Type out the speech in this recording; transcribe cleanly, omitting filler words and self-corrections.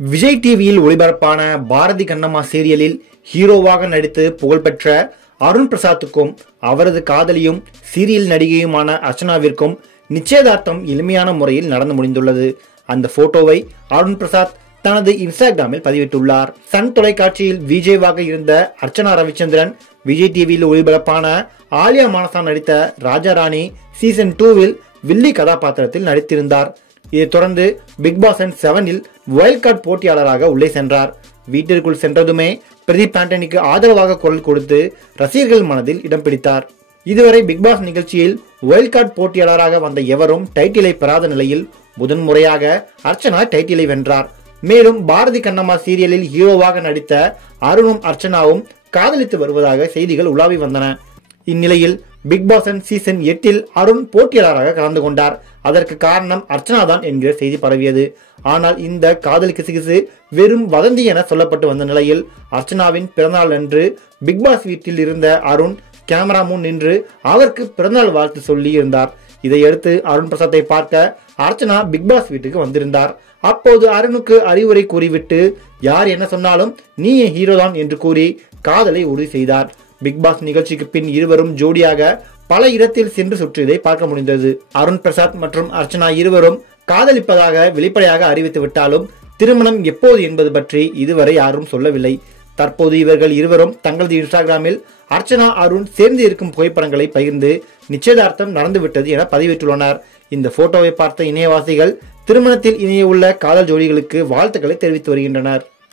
விஜய் டிவியில் ஒளிபரப்பான பாரதி கண்ணம்மா சீரியலில் ஹீரோவாக நடித்து புகழ்பெற்ற அருண் பிரசாத்துக்கும் அவரது காதலியும் சீரியல் நடிகையுமான அர்ச்சனாவிற்கும் நிச்சயதார்த்தம் எளிமையான முறையில் நடந்து முடிந்துள்ளது. அந்த போட்டோவை அருண் பிரசாத் தனது இன்ஸ்டாகிராமில் பதிவிட்டுள்ளார். சன் தொலைக்காட்சியில் விஜேவாக இருந்த அர்ச்சனா ரவிச்சந்திரன் விஜய் டிவியில் ஒளிபரப்பான ஆலியா மானசா நடித்த ராஜாராணி சீசன் 2ல் வில்லி கதாபாத்திரத்தில் நடித்திருந்தார். இதைத் தொடர்ந்து பிக் பாஸ் 7இல் வைல்ட் கார்டு போட்டியாளராக உள்ளே சென்றார். வீட்டிற்குள் சென்றதுமே பிரதீப் ஆண்டனிக்கு ஆதரவாக குரல் கொடுத்து ரசிகர்கள் மனதில் இடம் பிடித்தார். இதுவரை பிக் பாஸ் நிகழ்ச்சியில் வைல்ட் கார்டு போட்டியாளராக வந்த எவரும் டைட்டிலை பெறாத நிலையில் முதன்முறையாக அர்ச்சனா டைட்டிலை வென்றார். மேலும் பாரதி கண்ணம்மா சீரியலில் ஹீரோவாக நடித்த அருணும் அர்ச்சனாவும் காதலித்து வருவதாக செய்திகள் உலாவி வந்தன. இந்நிலையில் பிக் பாஸ் சீசன் 8இல் அருண் போட்டியாளராக கலந்து கொண்டார். அதற்கு காரணம் அர்ச்சனா தான் என்கிற செய்தி பரவியது. ஆனால் இந்த காதல் கிசுகிசு வெறும் வதந்தி என சொல்லப்பட்டு வந்த நிலையில் அர்ச்சனாவின் பிறந்தநாள் அன்று பிக் பாஸ் வீட்டில் இருந்த அருண் கேமரா முன் நின்று அவருக்கு பிறந்தநாள் வாழ்த்து சொல்லி இருந்தார். இதையடுத்து அருண் பிரசாத்தை பார்க்க அர்ச்சனா பிக் பாஸ் வீட்டுக்கு வந்திருந்தார். அப்போது அருணுக்கு அறிவுரை கூறிவிட்டு யார் என்ன சொன்னாலும் நீ என் ஹீரோ தான் என்று கூறி காதலை உறுதி செய்தார். பிக் பாஸ் நிகழ்ச்சிக்கு பின் இருவரும் ஜோடியாக பல இடத்தில் சென்று சுற்றியதை பார்க்க முடிந்தது. அருண் பிரசாத் மற்றும் அர்ச்சனா இருவரும் காதலிப்பதாக வெளிப்படையாக அறிவித்து விட்டாலும் திருமணம் எப்போது என்பது பற்றி இதுவரை யாரும் சொல்லவில்லை. தற்போது இவர்கள் இருவரும் தங்களது இன்ஸ்டாகிராமில் அர்ச்சனா அருண் சேர்ந்து இருக்கும் புகைப்படங்களை பகிர்ந்து நிச்சயதார்த்தம் நடந்துவிட்டது என பதிவிட்டுள்ளனர். இந்த போட்டோவை பார்த்த இணையவாசிகள் திருமணத்தில் இணைய உள்ள காதல் ஜோடிகளுக்கு வாழ்த்துக்களை தெரிவித்து வருகின்றனர்.